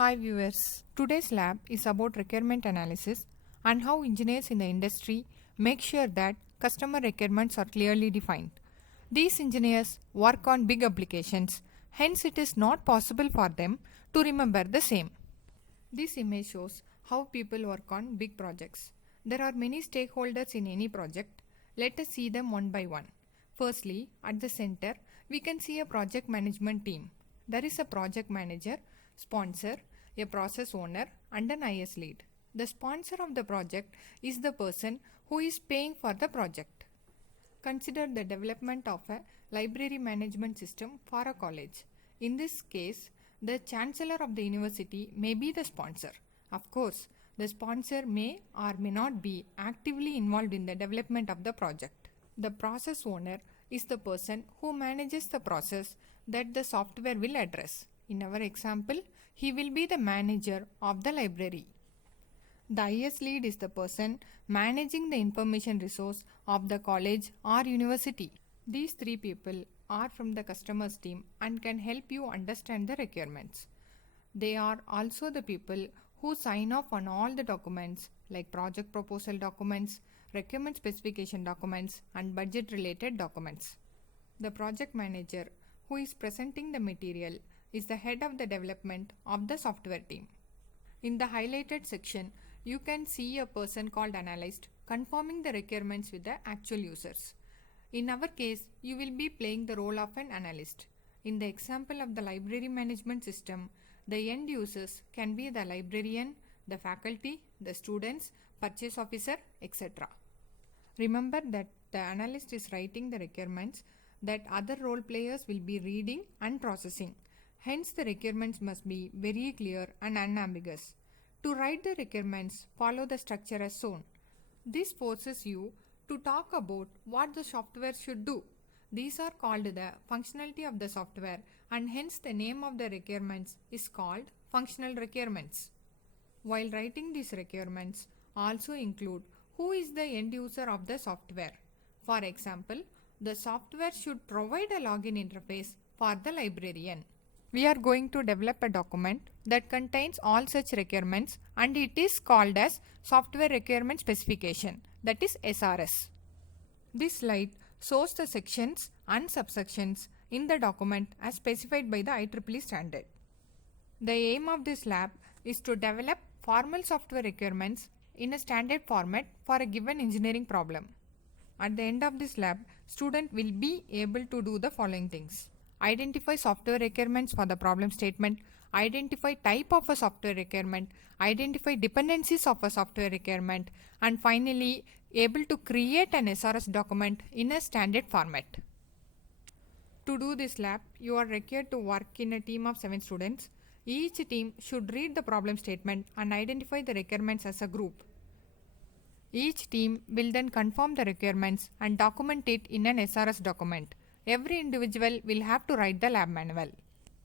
Hi viewers, today's lab is about requirement analysis and how engineers in the industry make sure that customer requirements are clearly defined. These engineers work on big applications, hence it is not possible for them to remember the same. This image shows how people work on big projects. There are many stakeholders in any project. Let us see them one by one. Firstly, at the center, we can see a project management team. There is a project manager, sponsor, a process owner, and an IS lead. The sponsor of the project is the person who is paying for the project. Consider the development of a library management system for a college. In this case, the chancellor of the university may be the sponsor. Of course, the sponsor may or may not be actively involved in the development of the project. The process owner is the person who manages the process that the software will address. In our example, he will be the manager of the library. The IS lead is the person managing the information resource of the college or university. These three people are from the customer's team and can help you understand the requirements. They are also the people who sign off on all the documents like project proposal documents, requirement specification documents, and budget related documents. The project manager who is presenting the material is the head of the development of the software team. In the highlighted section, you can see a person called analyst confirming the requirements with the actual users. In our case, you will be playing the role of an analyst. In the example of the library management system, the end users can be the librarian, the faculty, the students, purchase officer, etc. Remember that the analyst is writing the requirements that other role players will be reading and processing. Hence, the requirements must be very clear and unambiguous. To write the requirements, follow the structure as shown. This forces you to talk about what the software should do. These are called the functionality of the software, and hence the name of the requirements is called functional requirements. While writing these requirements, also include who is the end user of the software. For example, the software should provide a login interface for the librarian. We are going to develop a document that contains all such requirements, and it is called as Software Requirement Specification, that is SRS. This slide shows the sections and subsections in the document as specified by the IEEE standard. The aim of this lab is to develop formal software requirements in a standard format for a given engineering problem. At the end of this lab, student will be able to do the following things: identify software requirements for the problem statement, identify type of a software requirement, identify dependencies of a software requirement, and finally able to create an SRS document in a standard format. To do this lab, you are required to work in a team of 7 students. Each team should read the problem statement and identify the requirements as a group. Each team will then confirm the requirements and document it in an SRS document. Every individual will have to write the lab manual.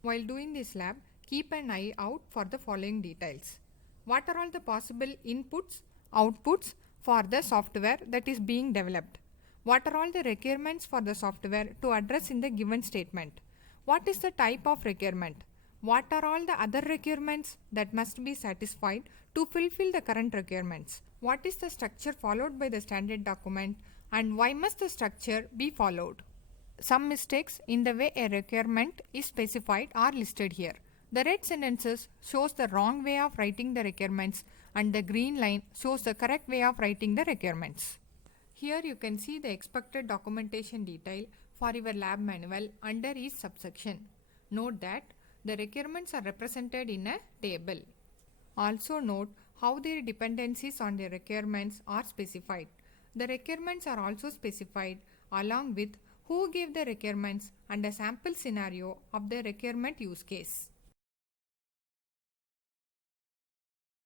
While doing this lab, keep an eye out for the following details. What are all the possible inputs, outputs for the software that is being developed? What are all the requirements for the software to address in the given statement? What is the type of requirement? What are all the other requirements that must be satisfied to fulfill the current requirements? What is the structure followed by the standard document, and why must the structure be followed? Some mistakes in the way a requirement is specified are listed here. The red sentences shows the wrong way of writing the requirements, and the green line shows the correct way of writing the requirements. Here you can see the expected documentation detail for your lab manual under each subsection. Note that the requirements are represented in a table. Also note how their dependencies on the requirements are specified. The requirements are also specified along with who gave the requirements and a sample scenario of the requirement use case.